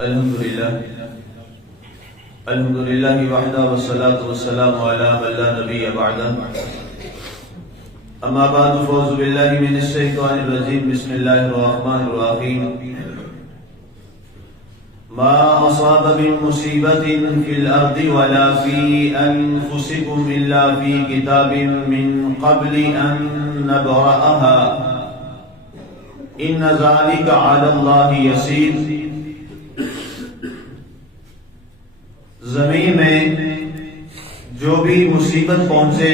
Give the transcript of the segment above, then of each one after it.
الحمد للہ وحدہ والصلاة والسلام علی من لا نبی بعدہ اما بعد فاعوذ باللہ من الشیطان الرجیم بسم اللہ الرحمن الرحیم ما اصاب من مصیبت فی الارض ولا فی انفسکم الا فی کتاب من قبل ان نبرأها ان ذلک علی اللہ یسیر۔ زمین میں جو بھی مصیبت پہنچے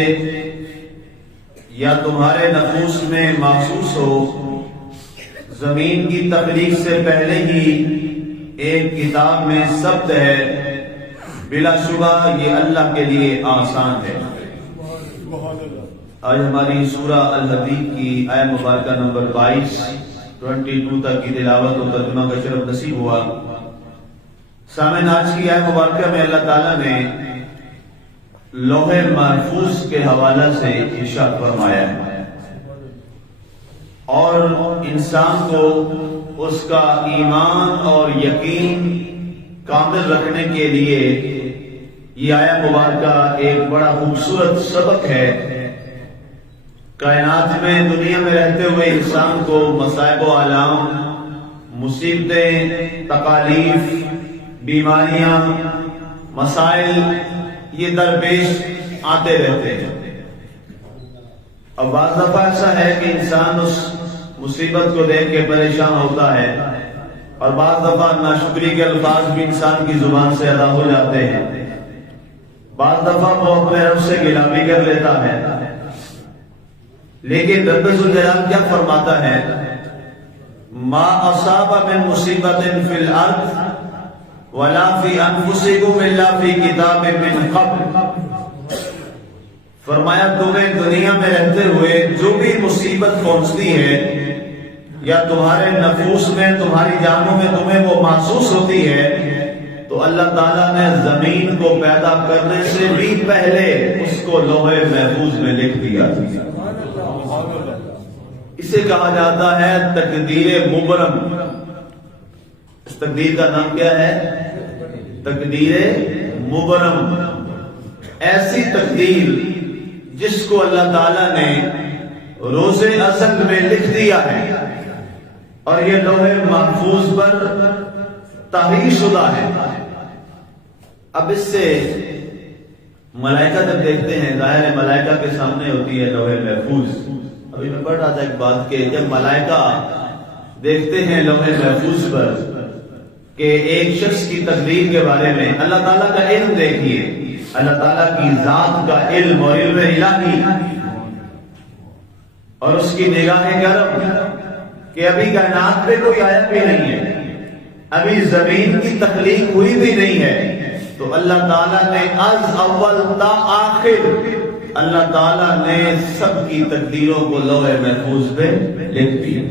یا تمہارے نفوس میں محسوس ہو، زمین کی تخلیق سے پہلے ہی ایک کتاب میں ثبت ہے، بلا شبہ یہ اللہ کے لیے آسان ہے۔ آج ہماری سورہ الحدید کی آیت مبارکہ نمبر 22 تک کی تلاوت و ترجمہ کا شرف نصیب ہوا۔ سامعین، آج کی آیت مبارکہ میں اللہ تعالیٰ نے لوح محفوظ کے حوالہ سے ارشاد فرمایا ہے اور انسان کو اس کا ایمان اور یقین کامل رکھنے کے لیے یہ آیت مبارکہ ایک بڑا خوبصورت سبق ہے۔ کائنات میں، دنیا میں رہتے ہوئے انسان کو مصائب و آلام، مصیبتیں، تکالیف، بیماریاں، مسائل یہ درپیش آتے رہتے ہیں۔ اب بعض دفعہ ایسا ہے کہ انسان اس مصیبت کو دیکھ کے پریشان ہوتا ہے، اور بعض دفعہ ناشکری کے الفاظ بھی انسان کی زبان سے ادا ہو جاتے ہیں، بعض دفعہ وہ اپنے رب سے گلہ بھی کر لیتا ہے۔ لیکن رب ذوالجلال کیا فرماتا ہے؟ ما اصاب من مصیبت فی الارض وَلَا فِي أَنفُسِكُمْ إِلَّا فِي كِتَابٍ مِّن قَبْلِ۔ فرمایا تمہیں دنیا میں رہتے ہوئے جو بھی مصیبت پہنچتی ہے یا تمہارے نفوس میں، تمہاری جانوں میں تمہیں وہ محسوس ہوتی ہے، تو اللہ تعالیٰ نے زمین کو پیدا کرنے سے بھی پہلے اس کو لوح محفوظ میں لکھ دیا۔ اسے کہا جاتا ہے تقدیر مبرم۔ اس تقدیر کا نام کیا ہے؟ تقدیر مبرم۔ ایسی تقدیر جس کو اللہ تعالیٰ نے روز ازل میں لکھ دیا ہے اور یہ لوح محفوظ پر تحریر شدہ ہے۔ اب اس سے ملائکہ جب دیکھتے ہیں، ظاہر ہے ملائکہ کے سامنے ہوتی ہے لوح محفوظ۔ ابھی میں پڑھ رہا تھا ایک بات کہ جب ملائکہ دیکھتے ہیں لوح محفوظ پر کہ ایک شخص کی تقدیر کے بارے میں، اللہ تعالیٰ کا علم دیکھیے، اللہ تعالیٰ کی ذات کا علم اور علم الہی اور اس کی نگاہ کرم کہ ابھی کائنات پہ کوئی آیا بھی نہیں ہے، ابھی زمین کی تخلیق ہوئی بھی نہیں ہے، تو اللہ تعالیٰ نے از اول تا آخر اللہ تعالیٰ نے سب کی تقدیروں کو لوح محفوظ پہ لکھ دیا۔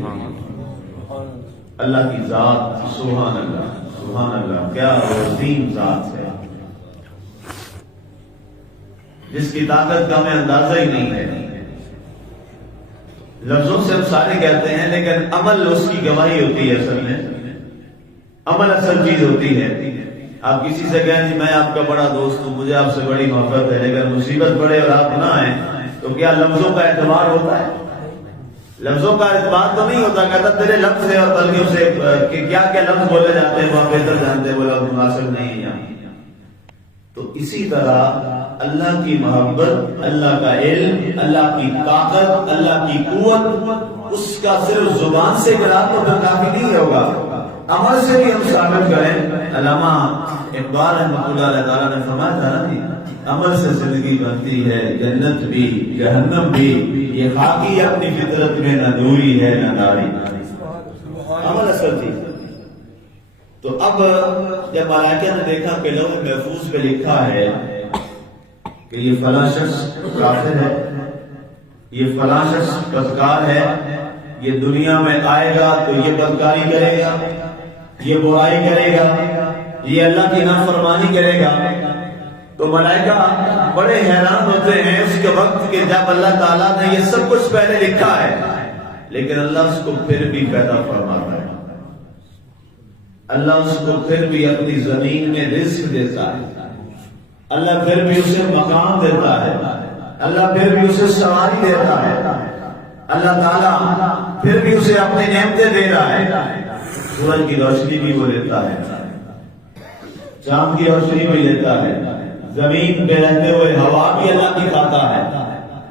اللہ کی ذات، سبحان اللہ، سبحان اللہ، کیا عظیم ذات ہے جس کی طاقت کا ہمیں اندازہ ہی نہیں ہے۔ لفظوں سے ہم سارے کہتے ہیں، لیکن عمل اس کی گواہی ہوتی ہے۔ اصل میں عمل اصل چیز ہوتی ہے۔ آپ کسی سے کہیں جی میں آپ کا بڑا دوست ہوں، مجھے آپ سے بڑی محبت ہے، لیکن مصیبت پڑے اور آپ نہ آئیں تو کیا لفظوں کا اعتبار ہوتا ہے؟ لفظوں کا اعتبار تو نہیں ہوتا۔ کہتا تیرے لفظ ہے، اور بلکہ اسے کہ کیا کیا لفظ بولے جاتے ہیں وہ آپ بہتر جانتے ہیں، وہ لفظ مناسب نہیں ہے یہاں۔ تو اسی طرح اللہ کی محبت، اللہ کا علم، اللہ کی طاقت، اللہ کی قوت، اس کا صرف زبان سے اقرار تو کافی نہیں ہوگا، عمل سے بھی ہم ثابت کریں۔ علامہ اقبال رحمۃ اللہ علیہ تعالیٰ نے فرمایا تھا نا جی، عمل سے زندگی بنتی ہے، جنت بھی جہنم بھی، یہ خاکی اپنی فطرت میں نہ دوری ہے نہ داری۔ عمل اصل چیز۔ تو اب جب ملائکہ نے دیکھا کہ لوح محفوظ پہ لکھا ہے کہ یہ فلاں شخص کافر ہے، یہ فلاں شخص بدکار ہے، یہ دنیا میں آئے گا تو یہ بدکاری کرے گا، یہ برائی کرے گا، یہ اللہ کی نافرمانی کرے گا، تو ملائکہ بڑے حیران ہوتے ہیں اس کے وقت کہ جب اللہ تعالیٰ نے یہ سب کچھ پہلے لکھا ہے، لیکن اللہ اس کو پھر بھی پیدا فرماتا ہے۔ اللہ اس کو پھر بھی اپنی زمین میں رزق دیتا ہے، اللہ پھر بھی اسے مقام دیتا ہے، اللہ پھر بھی اسے سواری دیتا ہے، اللہ تعالیٰ پھر بھی اسے اپنی نعمتیں دے رہا ہے۔ سورج کی روشنی بھی وہ لیتا ہے، چاند کی روشنی بھی لیتا ہے، زمین پہ رہتے ہوئے ہوا بھی اللہ کی کھاتا ہے،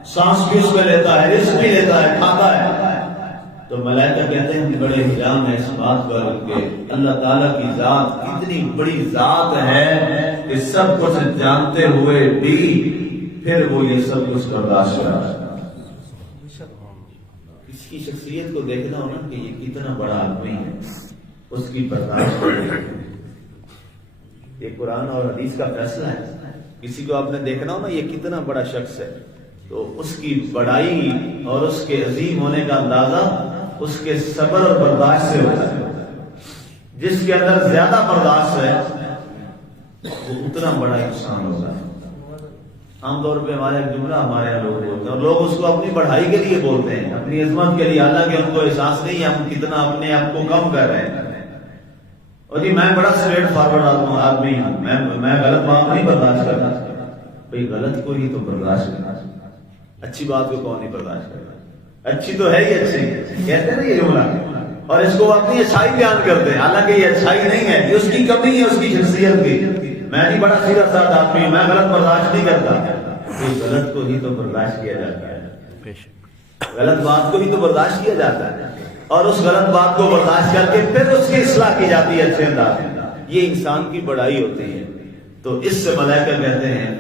سانس بھی اس میں لیتا ہے، رزق بھی لیتا ہے، کھاتا ہے۔ تو ملائکہ کہتے ہیں بڑے حیران ہیں اس بات پر کہ اللہ تعالیٰ کی ذات اتنی بڑی ذات ہے کہ سب کچھ جانتے ہوئے بھی پھر وہ یہ سب کچھ برداشت کر رہا ہے۔ اس کی شخصیت کو دیکھنا ہونا کہ یہ کتنا بڑا آدمی ہے، اس کی برداشت کرے۔ یہ قرآن اور حدیث کا فیصلہ ہے۔ کسی کو آپ نے دیکھنا ہونا یہ کتنا بڑا شخص ہے، تو اس کی بڑائی اور اس کے عظیم ہونے کا اندازہ اس کے صبر اور برداشت سے ہوتا ہے۔ جس کے اندر زیادہ برداشت ہے وہ اتنا بڑا انسان ہوتا ہے۔ عام طور پہ ہمارے جملہ ہمارے یہاں لوگ بولتے ہیں اور لوگ اس کو اپنی بڑھائی کے لیے بولتے ہیں، اپنی عظمت کے لیے، حالانکہ ان کو احساس نہیں ہے ہم کتنا اپنے آپ کو کم کر رہے ہیں۔ اور جی میں بڑا اسٹریٹ فارورڈ آدمی ہوں، میں غلط بات نہیں برداشت کرتا۔ بھئی غلط کو ہی تو برداشت کرنا، اچھی بات کو کون نہیں برداشت کرتا؟ اچھی تو ہے ہی اچھی، کہتے ہیں نا یہ جملہ، اور اس کو اپنی اچھائی بیان کرتے ہیں، حالانکہ یہ اچھائی نہیں ہے، یہ اس کی کمی ہے، اس کی شخصیت کی۔ میں نہیں بڑا سیدھا سادہ آدمی ہوں، میں غلط برداشت نہیں کرتا۔ غلط کو ہی تو برداشت کیا جاتا ہے، غلط بات کو ہی تو برداشت کیا جاتا ہے، اور اس غلط بات کو برداشت کر کے پھر اس کی اصلاح کی جاتی ہے اچھے انداز میں۔ یہ انسان کی بڑائی ہوتی ہے۔ تو اس سے ملائکہ کہتے ہیں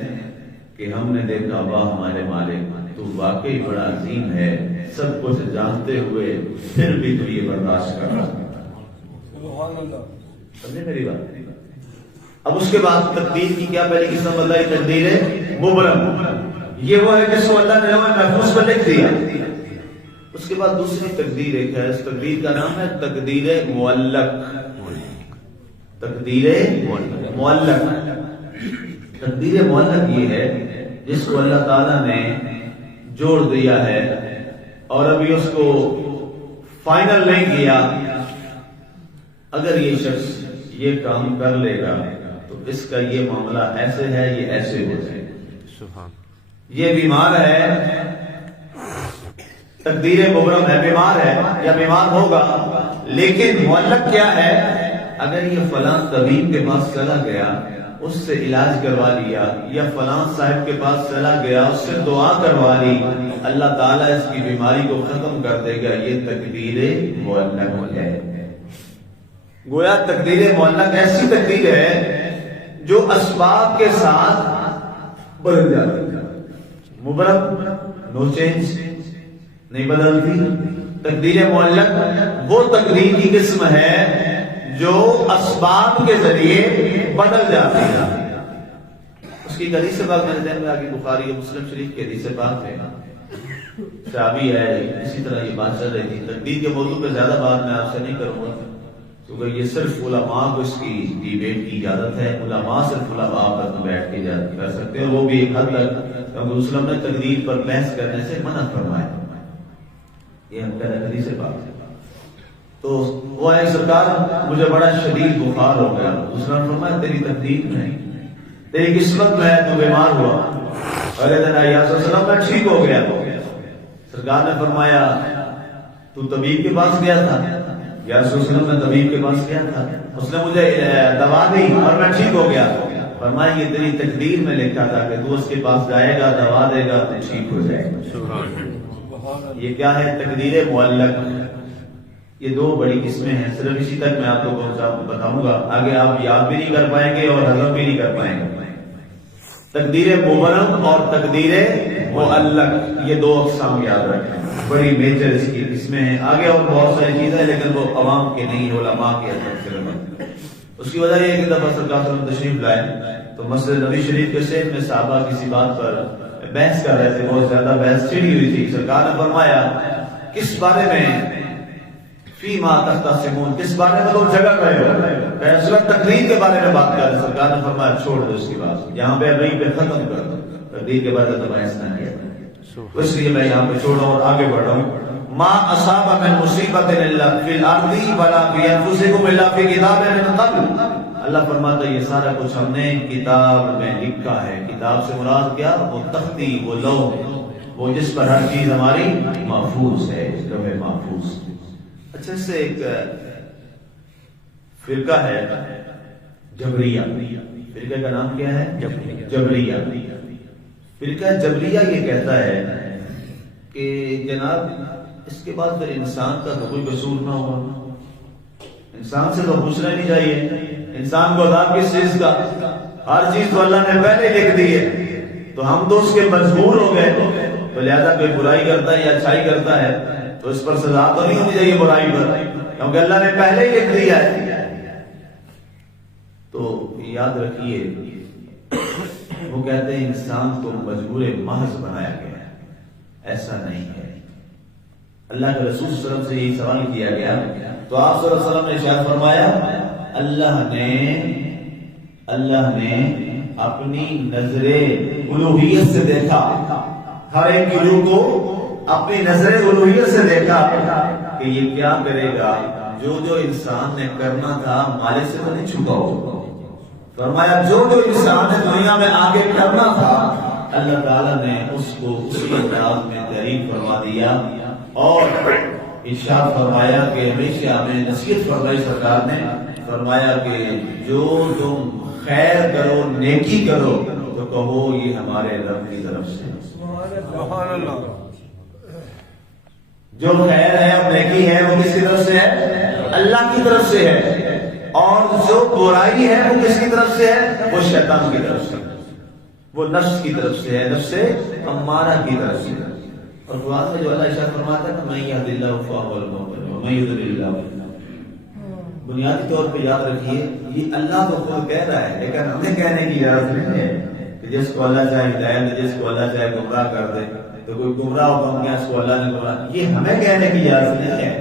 کہ ہم نے دیکھا واہ ہمارے مالک، تو واقعی بڑا عظیم ہے، سب کچھ جانتے ہوئے پھر بھی تو یہ برداشت کر رہا ہے۔ سمجھے میری بات؟ اب اس کے بعد تقدیر کی کیا پہلی قسم بتائی؟ تقدیر مبرم، یہ وہ ہے جس کو اللہ نے لوح محفوظ پر لکھ دیا۔ اس کے بعد دوسری تقدیر ایک ہے، اس تقدیر کا نام ہے تقدیر معلق۔ تقدیر معلق، تقدیر معلق یہ ہے جس کو اللہ تعالیٰ نے جوڑ دیا ہے اور ابھی اس کو فائنل نہیں کیا۔ اگر یہ شخص یہ کام کر لے گا تو اس کا یہ معاملہ ایسے ہے، یہ ایسے ہو جائے گا۔ یہ بیمار ہے، تقدیر مبرم ہے، بیمار ہے یا بیمار ہوگا، لیکن معلق کیا ہے؟ اگر یہ فلاں طبیب کے پاس چلا گیا، اس سے علاج کروا لیا، یا فلاں صاحب کے پاس چلا گیا، اس سے دعا کروا لی، اللہ تعالیٰ اس کی بیماری کو ختم کر دے گا۔ یہ تقدیر معلق ہے۔ گویا تقدیر معلق ایسی تقدیر ہے جو اسباب کے ساتھ بدل جاتی ہے۔ مبرم نو چینج، نہیں بدلتی۔ تقدیر معلق وہ تقدیر کی قسم ہے جو اسباب کے ذریعے بدل جاتی ہے۔ اس کی حدیث پاک میرے ذہن میں آگے بخاری اور مسلم شریف کی حدیث پاک ہے، صحابی ہے، اسی طرح یہ بات چل رہی تھی۔ تقدیر کے موضوع پہ زیادہ بات میں آپ سے نہیں کروں گا کیونکہ یہ صرف علماء کو اس کی ڈیبیٹ کی اجازت ہے، علماء صرف علماء پر بیٹھ کے کر سکتے ہیں، وہ بھی ایک حد تک، کیونکہ اسلام نے تقدیر پر بحث کرنے سے منع فرمایا۔ یہ ہم کہہ رہے حدیث پاک ہے۔ تو وہ ہے سرکار مجھے بڑا شدید بخار ہو گیا، دوسرا نے فرمایا تیری تقدیر میں، تیری قسمت میں ہے، تو بیمار ہوا۔ اگلے دن آئی یا رسول اللہ میں ٹھیک ہو گیا۔ سرکار نے فرمایا تو طبیب کے پاس گیا تھا؟ یا رسول اللہ میں طبیب کے پاس گیا تھا، اس نے مجھے دوا دی اور میں ٹھیک ہو گیا۔ فرمایا یہ تیری تقدیر میں لکھا تھا کہ تو اس کے پاس جائے گا، دوا دے گا تو ٹھیک ہو جائے گا۔ یہ کیا ہے؟ تقدیر معلق۔ یہ دو بڑی قسمیں ہیں، صرف اسی تک میں آپ لوگوں کو بتاؤں گا، آگے آپ یاد بھی نہیں کر پائیں گے اور ہضم بھی نہیں کر پائیں گے۔ تقدیر مبرم اور تقدیر معلق، یہ دو اقسام یاد رکھیں، بڑی میجر اس کی قسمیں ہیں۔ آگے اور بہت ساری چیزیں لیکن وہ عوام کے نہیں، علماء کے اندر۔ اس کی وجہ یہ ہے کہ دفعہ سرکار صلی اللہ علیہ وسلم تشریف لائے تو مسجد نبی شریف کے سین میں صحابہ کسی بات پر بحث کر رہے تھے، بہت زیادہ بحث چھڑی ہوئی تھی۔ سرکار نے فرمایا کس بارے میں؟ فیما تختصمون، کس بارے میں لوگ جھگڑ رہے ہو؟ فیصلہ تقدیر کے بارے میں بات کر رہے۔ سرکار نے فرمایا چھوڑ دو اس کی بات، یہاں پہ وہیں پہ ختم کر دو، تقدیر کے بارے میں تو بحث نہ کیا۔ اس لیے میں یہاں پہ چھوڑ رہا ہوں اور آگے بڑھ رہا ہوں۔ ما اصاب من مصیبت الا فی الارض ولا فی انفسکم الا فی کتاب من قبل. اللہ فرماتا ہے یہ سارا کچھ ہم نے کتاب میں لکھا ہے. کتاب سے مراد کیا؟ وہ تختی، وہ لوح، وہ جس پر ہر چیز ہماری محفوظ ہے، لوح محفوظ. اچھا، اس سے ایک فرقہ ہے جبریہ. فرقہ کا نام کیا ہے؟ جبریہ. فرقہ جبریہ یہ کہتا ہے کہ جناب اس کے بعد پھر انسان کا تو کوئی قصور نہ ہوگا، انسان سے تو پوچھنا نہیں چاہیے. انسان کو عذاب کس چیز کا؟ ہر چیز تو اللہ نے پہلے لکھ دی ہے، تو ہم تو اس کے مجبور ہو گئے. تو لہذا کوئی برائی کرتا ہے یا اچھائی کرتا ہے تو اس پر سزا تو نہیں ہونی چاہیے برائی پر، کیونکہ اللہ نے پہلے ہی لکھ دیا ہے. تو یاد رکھیے، وہ کہتے ہیں انسان کو مجبور محض بنایا گیا ہے، ایسا نہیں ہے. اللہ کے رسول صلی اللہ علیہ وسلم سے یہی سوال کیا گیا تو آپ صلی اللہ علیہ وسلم نے ارشاد فرمایا اللہ نے اپنی نظر الوہیت سے دیکھا، ہر ایک کی روح کو اپنی نظر الوہیت سے دیکھا کہ یہ کیا کرے گا. جو انسان نے کرنا تھا مالے سے تو نہیں چھپا ہوگا. فرمایا جو انسان نے دنیا میں آگے کرنا تھا اللہ تعالیٰ نے اس کو اسی انداز میں تحریر فرما دیا اور ارشاد فرمایا کہ ہمیشہ ہمیں نصیحت فرمائی سرکار نے، فرمایا کہ جو تم خیر کرو، نیکی کرو تو کہو یہ ہمارے رب کی طرف سے. سبحان اللہ. جو خیر ہے اور نیکی ہے وہ کس کی طرف سے ہے؟ اللہ کی طرف سے ہے. اور جو برائی ہے وہ کس کی طرف سے ہے؟ وہ شیطان کی طرف سے، وہ نفس کی طرف سے ہے، نفس امارہ کی طرف سے. اور قرآن میں جو اللہ ارشاد فرماتا ہے من یہد اللہ فہو المہتد ومن یضلل اللہ فلا ہادی له. بنیادی طور پہ یاد رکھیے یہ اللہ تو خود کہہ رہا ہے، لیکن ہمیں کہنے کی اجازت نہیں ہے کہ جس کو اللہ چاہے ہدایت دے، جس کو اللہ چاہے گمراہ کر دے. تو کوئی گمراہ ہو تو ہم کیا اس کو اللہ نے گمراہ، یہ ہمیں کہنے کی اجازت نہیں ہے.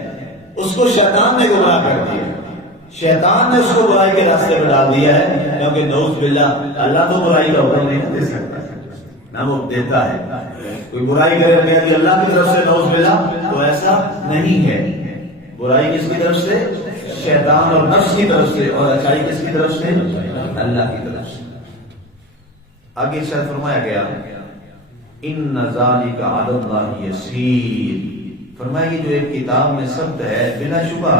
اس کو شیطان نے گمراہ کر دیا، شیطان نے اس کو برائی کے راستے پہ ڈال دیا ہے. کیونکہ نعوذ باللہ اللہ تو برائی کا حکم نہیں دے سکتا، نہ وہ دیتا ہے. کوئی برائی کرے کہ اللہ کی طرف سے نعوذ باللہ، تو ایسا نہیں ہے. برائی کس کی طرف سے؟ شیطان اور نفس کی طرف سے. اور اچھائی کس کی طرف سے؟ اللہ کی طرف سے. آگے ارشاد فرمایا گیا ان ذالک علی اللہ یسیر. فرمایا کہ جو ایک کتاب میں ثبت ہے بلا شبہ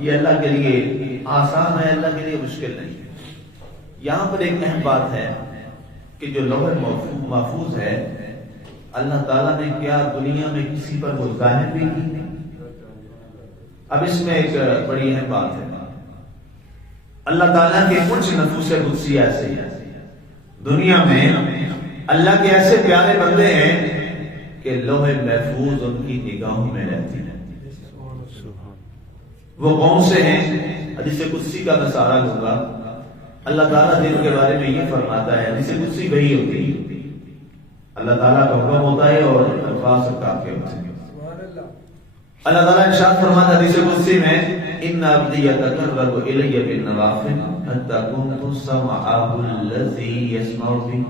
یہ اللہ کے لیے آسان ہے، اللہ کے لیے مشکل نہیں. یہاں پر ایک اہم بات ہے کہ جو لوح محفوظ ہے اللہ تعالیٰ نے کیا دنیا میں کسی پر وہ ظاہر بھی کی. اب اس میں ایک بڑی اہم بات ہے، اللہ تعالیٰ کے کچھ نفوس قدسی ایسے ہیں دنیا میں، اللہ کے ایسے پیارے بندے ہیں کہ لوح محفوظ ان کی نگاہوں میں رہتی ہے. وہ کون سے ہیں؟ حدیث قدسی کا میں سہارا لوں گا. اللہ تعالیٰ دل کے بارے میں یہ فرماتا ہے، حدیث قدسی وہی ہوتی ہے، اللہ تعالیٰ کا حکم ہوتا ہے اور الفاظ سب آپ کے ہوتے ہیں. اللہ تعالیٰ ارشاد فرماتا ہے حدیث قدسی میں ان عبدی یتقرب الی بالنوافل حتی کنت سمعه الذی یسمع به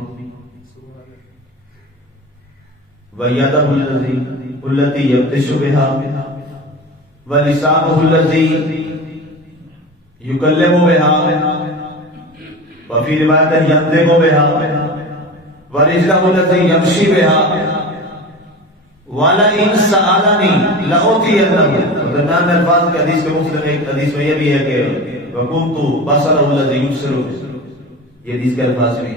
ویدہ التي یبطش بها ولسانه الذي يكلم بها وفي روایت ينطق بها ورجله التي يمشي بها ولئن سألني لأعطينه. درمیان میں الفاظ کے حدیث کے مختلف ایک حدیث میں یہ بھی ہے کہ وكنت بصره الذي يبصر، یہ حدیث کے الفاظ میں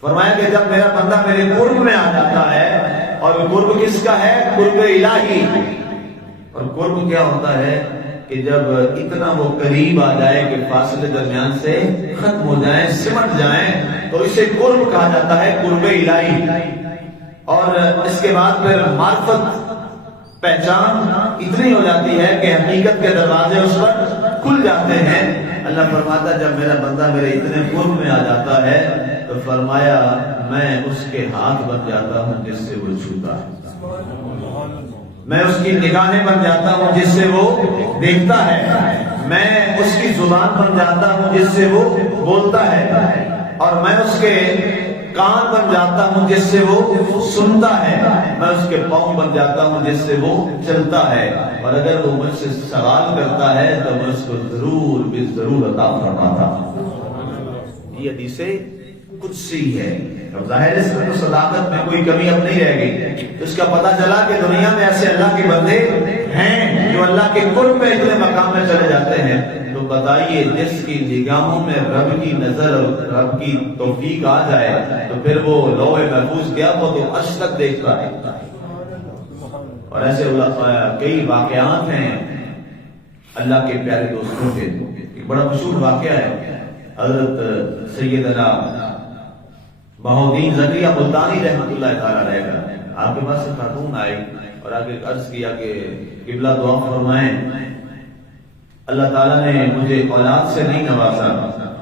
فرمایا کہ جب میرا بندہ میرے قرب میں آ جاتا ہے، اور قرب کس کا ہے؟ قرب الہی. اور قرب کیا ہوتا ہے کہ جب اتنا وہ قریب آ جائے کہ فاصلے درمیان سے ختم ہو جائیں، سمٹ جائیں، تو اسے قرب کہا جاتا ہے، قرب الہی. اور اس کے بعد پھر معرفت، پہچان اتنی ہو جاتی ہے کہ حقیقت کے دروازے اس پر کھل جاتے ہیں. اللہ فرماتا جب میرا بندہ میرے اتنے قرب میں آ جاتا ہے تو فرمایا میں اس کے ہاتھ بن جاتا ہوں جس سے وہ چھوتا ہے، میں اس کی نگاہیں بن جاتا ہوں جس سے وہ دیکھتا ہے، میں اس کی زبان بن جاتا ہوں جس سے وہ بولتا ہے، اور میں اس کے کان بن جاتا ہوں جس سے وہ سنتا ہے، میں اس کے پاؤں بن جاتا ہوں جس سے وہ چلتا ہے، اور اگر وہ مجھ سے سوال کرتا ہے تو میں اس کو ضرور بھی ضرور عطا فرماتا ہوں۔ یہ حدیث قدسی ہے۔ ظاہر اس میں تو صداقت میں کوئی کمی اب نہیں رہ گئی۔ اس کا پتہ چلا کہ دنیا میں ایسے اللہ کے بندے ہیں جو اللہ کے قرب میں اتنے مقام میں چلے جاتے ہیں، تو بتائیے جس کی نگاہوں میں رب کی نظر اور رب کی توفیق آ جائے تو پھر وہ لوح محفوظ گیا وہ تو عرش تک دیکھتا ہے۔ اور ایسے کئی واقعات ہیں اللہ کے پیارے دوستوں کے۔ ایک بڑا مشہور واقعہ ہے، حضرت سیدنا بہاؤالدین زکریا ملتانی رحمۃ اللہ تعالیٰ علیہ کا آپ کے پاس سے خاتون آئی اور آگے عرض کیا کہ قبلہ دعا فرمائیں، اللہ تعالیٰ نے مجھے اولاد سے نہیں نوازا،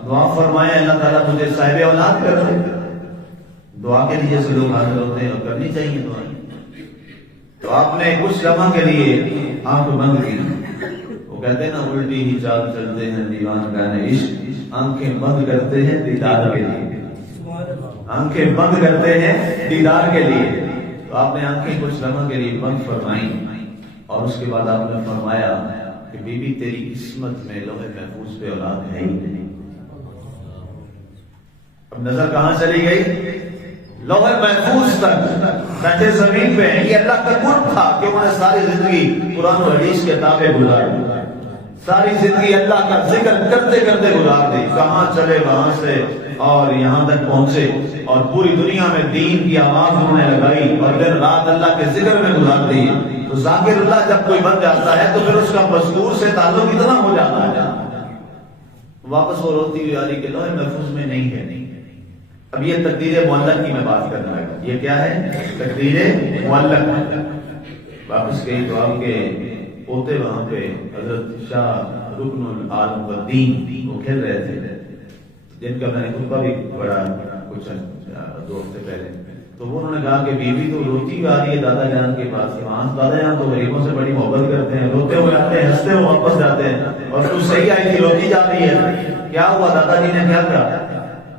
دعا فرمائیں اللہ تعالیٰ مجھے صاحب اولاد کر دے۔ دعا کے لیے جیسے لوگ حاضر ہوتے ہیں اور کرنی چاہیے دعا۔ تو آپ نے کچھ لمحہ کے لیے آنکھ بند کی، وہ کہتے ہیں نا الٹی ہی چال چلتے ہیں دیوان گانے عشق، آنکھیں بند کرتے ہیں دیدار کے لیے، آنکھیں بند کرتے ہیں دیدار کے لیے۔ تو آپ نے آنکھیں کچھ لمحہ کے لیے بند فرمائیں اور اس کے بعد آپ نے فرمایا کہ بی بی تیری قسمت میں لوح محفوظ پہ اولاد ہے ہی نہیں۔ اب نظر کہاں چلی گئی؟ لوح محفوظ تک، بیٹھے زمین پہ۔ یہ اللہ کا قرب تھا کہ انہوں نے ساری زندگی قرآن و حدیث کے تابع گزاری، ساری زندگی اللہ کا ذکر کرتے کرتے گزار دی۔ کہاں چلے وہاں سے اور یہاں تک پہنچے، اور پوری دنیا میں دین کی آواز انہوں نے لگائی اور دن رات اللہ کے ذکر میں گزار دی۔ تو ذاکر اللہ جب کوئی بن جاتا ہے تو پھر اس کا مذکور سے تعلق اتنا ہو جاتا ہے، واپس وہ روتی ہوئی آ رہی کہ لوح محفوظ میں نہیں ہے۔ اب یہ تقدیر معلق کی میں بات کرنا ہے۔ یہ کیا ہے؟ تقدیر معلق۔ واپس گئی تو آپ کے پوتے وہاں پہ حضرت شاہ رکن العالم والدین وہ کھیل رہے تھے، جن کا میں نے خطبہ بھی پڑھا کچھ 2 ہفتے پہلے۔ تو وہ انہوں نے کہا کہ بیوی تو روتی آ رہی ہے دادا جان کے پاس، وہاں دادا جان تو غریبوں سے بڑی محبت کرتے ہیں، روتے ہوئے آتے ہیں، ہنستے ہوئے واپس جاتے ہیں، اور تو صحیح آئی تھی روتی جا رہی ہے، کیا ہوا؟ دادا جی نے کیا کہا؟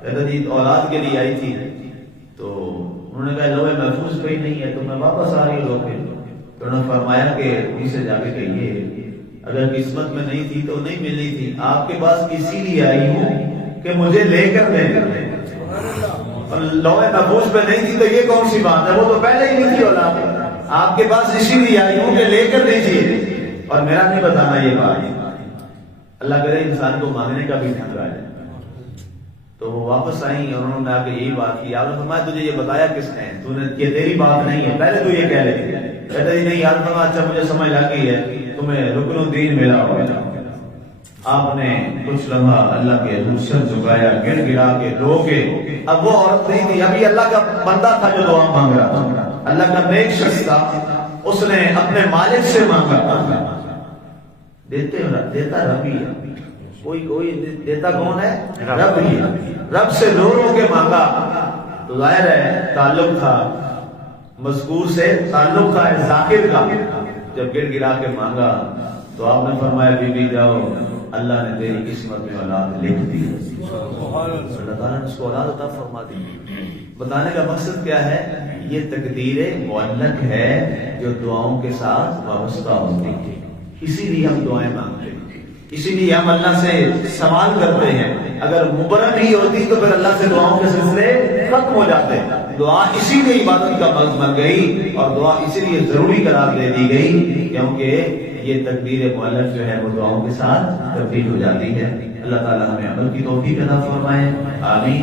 کہتا جی اولاد کے لیے آئی تھی۔ تو انہوں نے کہا لوح محفوظ کہیں نہیں ہے تو میں واپس آ رہی ہوں رو کے۔ تو انہوں نے فرمایا کہ ان سے جا کے کہیے اگر قسمت میں نہیں تھی تو نہیں ملنی تھی، آپ کے پاس اسی لیے آئی ہوں کہ مجھے لے کر دیں۔ اور لوح محفوظ پہ نہیں تھی تو یہ کون سی بات ہے؟ وہ تو پہلے ہی نہیں تھی اولاد، آپ کے پاس اسی لیے آئی ہوں کہ لے کر دیجیے اور میرا نہیں بتانا یہ بات۔ اللہ کرے انسان کو مانگنے کا بھی ڈھنگ ہے۔ تو وہ واپس آئیں اور انہوں نے آ کے یہی بات کی۔ آپ نے فرمایا تجھے یہ بتایا کس نے؟ تو نے یہ تیری بات نہیں ہے، پہلے تو یہ کہہ لیتی۔ کہتا جی نہیں یار فرمایا اچھا مجھے سمجھ آ گئی ہے، تمہیں رکن الدین ملا ہوا۔ آپ نے کچھ لمحہ اللہ کے حضور سر جھکایا، گڑ گڑا کے رو کے۔ اب وہ عورت نہیں تھی، ابھی اللہ کا بندہ تھا جو دعا مانگ رہا تھا، اللہ کا نیک شخص تھا، اس نے اپنے مالک سے مانگا۔ دیتا رب ہی ہے، کوئی دیتا کون ہے؟ رب ہی۔ رب سے رو رو کے مانگا تو ظاہر ہے تعلق تھا، مذکور سے تعلق تھا ذاکر کا۔ جب گڑ گڑا کے مانگا تو آپ نے فرمایا بی بی جاؤ، اللہ نے تیری قسمت میں اولاد لکھ دی، اللہ تعالیٰ نے اس کو اولاد عطا فرما دی۔ بتانے کا مقصد کیا ہے؟ یہ تقدیر معلق ہے جو دعاؤں کے ساتھ وابستہ ہوتی ہے، اسی لیے ہم دعائیں مانگتے ہیں، اسی لیے ہم اللہ سے سوال کرتے ہیں۔ اگر مبرم ہی ہوتی تو پھر اللہ سے دعاؤں کے سلسلے ختم ہو جاتے۔ دعا اسی لیے عبادت کا مرض بن گئی اور دعا اسی لیے ضروری قرار دے دی گئی کیونکہ یہ تقدیر معلق جو ہے وہ دعاؤں کے ساتھ تبدیل ہو جاتی ہے۔ اللہ تعالیٰ ہمیں عمل کی توفیق عطا فرمائے، آمین۔